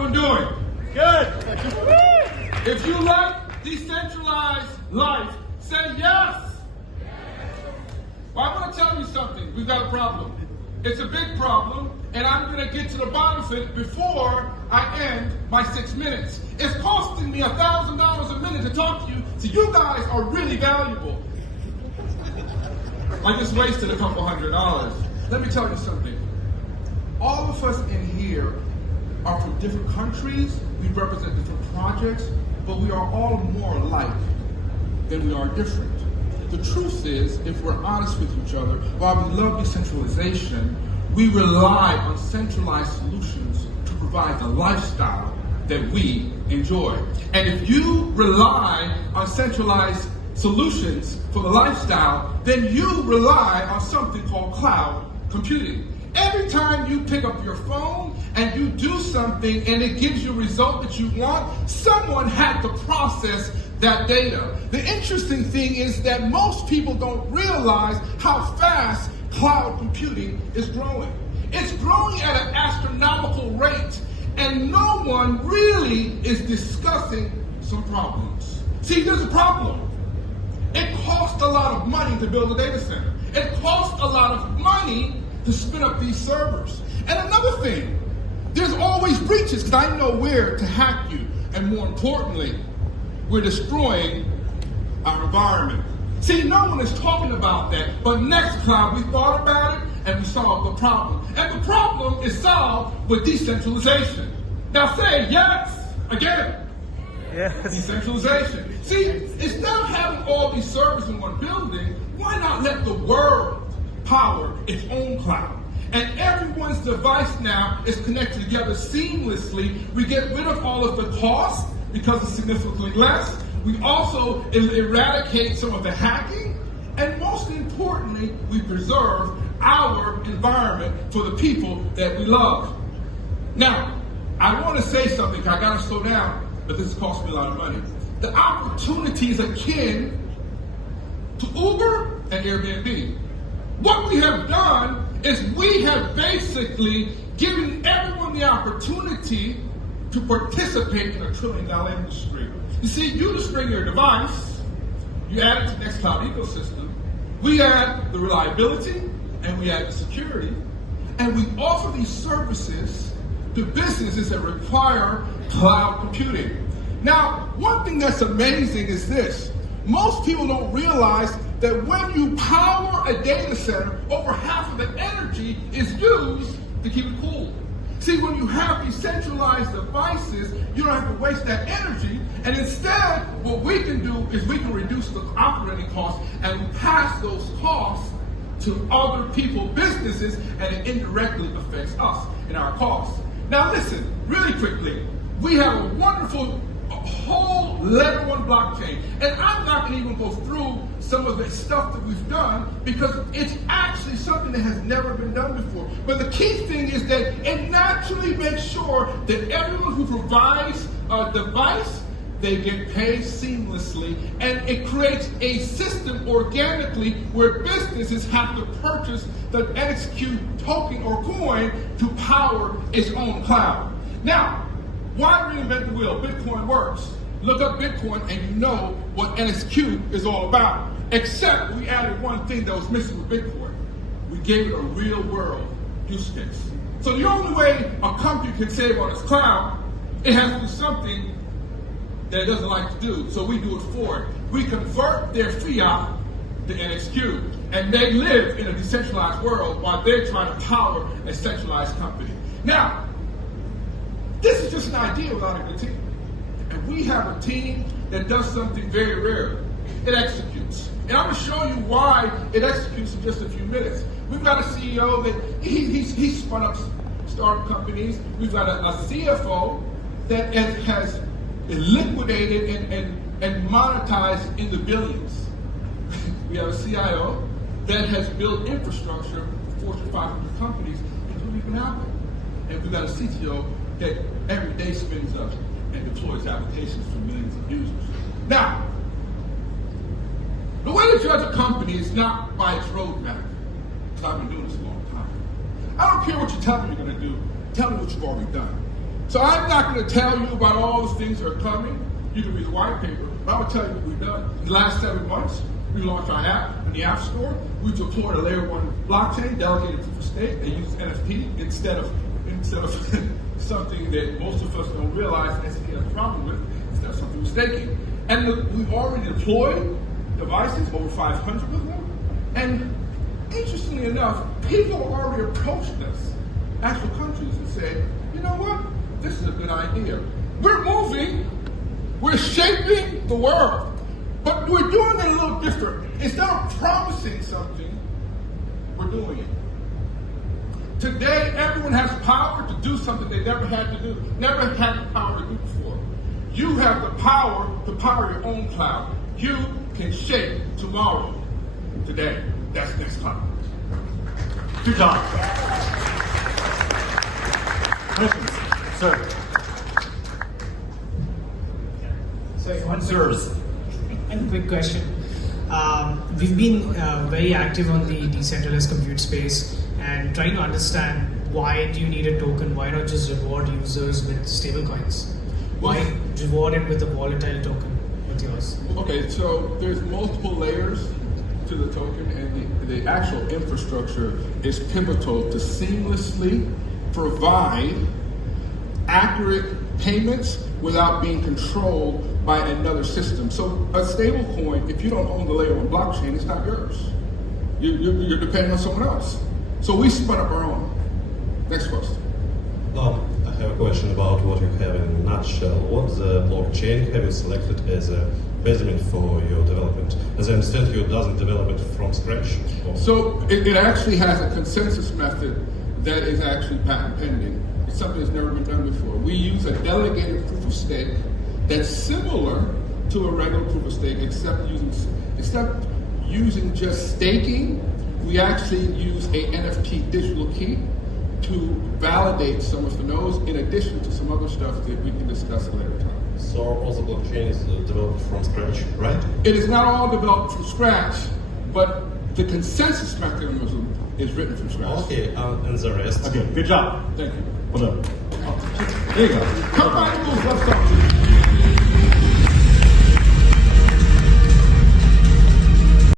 everyone doing? Good. If you like decentralized life, say yes. Well, I'm going to tell you something. We've got a problem. It's a big problem, and I'm going to get to the bottom of it before I end my 6 minutes. It's costing me $1,000 a minute to talk to you, so you guys are really valuable. I just wasted a couple $100. Let me tell you something. All of us in here are from different countries, we represent different projects, but we are all more alike than we are different. The truth is, if we're honest with each other, while we love decentralization, we rely on centralized solutions to provide the lifestyle that we enjoy. And if you rely on centralized solutions for the lifestyle, then you rely on something called cloud computing. Every time you pick up your phone and you do something and it gives you a result that you want, someone had to process that data. The interesting thing is that most people don't realize how fast cloud computing is growing. It's growing at an astronomical rate, and no one really is discussing some problems. See, there's a problem. It costs a lot of money to build a data center. It costs a lot of money to spin up these servers. And another thing, there's always breaches, because I know where to hack you. And more importantly, we're destroying our environment. See, no one is talking about that, but Nexqloud, we thought about it and we solved the problem. And the problem is solved with decentralization. Now say yes again. Yes. Decentralization. See, instead of having all these servers in one building, why not let the world power its own cloud? And everyone's device now is connected together seamlessly. We get rid of all of the costs because it's significantly less. We also eradicate some of the hacking. And most importantly, we preserve our environment for the people that we love. Now, I want to say something, I got to slow down, but this is costing me a lot of money. The opportunity is akin to Uber and Airbnb. What we have done is we have basically given everyone the opportunity to participate in a $1 trillion industry. You see, you just bring your device, you add it to the Nexqloud ecosystem, we add the reliability, and we add the security, and we offer these services to businesses that require cloud computing. Now, one thing that's amazing is this. Most people don't realize that when you power a data center, over half of the energy is used to keep it cool. See, when you have decentralized devices, you don't have to waste that energy, and instead, what we can do is we can reduce the operating costs and we pass those costs to other people, businesses, and it indirectly affects us in our costs. Now listen, really quickly, we have a wonderful whole layer one blockchain. And I'm not going to even go through some of the stuff that we've done because it's actually something that has never been done before. But the key thing is that it naturally makes sure that everyone who provides a device, they get paid seamlessly, and it creates a system organically where businesses have to purchase the Nexqloud token or coin to power its own cloud. Now, why reinvent the wheel? Bitcoin works. Look up Bitcoin and you know what Nexqloud is all about. Except we added one thing that was missing with Bitcoin. We gave it a real world use case. So the only way a company can save on its cloud, it has to do something that it doesn't like to do. So we do it for it. We convert their fiat to Nexqloud. And they live in a decentralized world while they're trying to power a centralized company. Now, this is just an idea without a good team. And we have a team that does something very rare. It executes. And I'm going to show you why it executes in just a few minutes. We've got a CEO that he spun up startup companies. We've got a CFO that has liquidated and monetized in the billions. We have a CIO that has built infrastructure for Fortune 500 companies, including even Apple. And we've got a CTO that every day spins up and deploys applications for millions of users. Now, the way to judge a company is not by its roadmap, because I've been doing this a long time. I don't care what you tell me you're going to do. Tell me what you've already done. So I'm not going to tell you about all the things that are coming. You can read the white paper, but I'm going to tell you what we've done. In the last 7 months, we launched our app in the App Store. We deployed a layer 1 blockchain, delegated proof of stake, and used NFT instead of something that most of us don't realize SEC has a problem with, instead of something with staking. And we've already deployed devices, over 500 of them. And interestingly enough, people have already approached us, actual countries, and said, you know what? This is a good idea. We're moving, we're shaping the world, but we're doing it a little different. Instead of promising something, we're doing it. Today, everyone has power to do something they never had to do, never had the power to do before. You have the power to power your own cloud. You can shape tomorrow, today. That's Nexqloud. Good job. Questions? Sir. Sirs. One quick question. We've been very active on the decentralized compute space and trying to understand why do you need a token? Why not just reward users with stablecoins? Why reward it with a volatile token with yours? Okay, so there's multiple layers to the token, and the actual infrastructure is pivotal to seamlessly provide accurate payments without being controlled by another system. So a stable coin, if you don't own the layer 1 blockchain, it's not yours. You're depending on someone else. So we spun up our own. Next question. I have a question about what you have in a nutshell. What the blockchain have you selected as a basement for your development? As I understand, you doesn't develop it from scratch. So it actually has a consensus method that is actually patent pending. It's something that's never been done before. We use a delegated proof of stake that's similar to a regular proof of stake, except using just staking. We actually use a NFT digital key to validate some of the nodes, in addition to some other stuff that we can discuss at a later time. So all the blockchain is developed from scratch, right? It is not all developed from scratch, but the consensus mechanism is written from scratch. Okay, and the rest? Okay, good job. Thank you. Well done. There you go. Come back to those left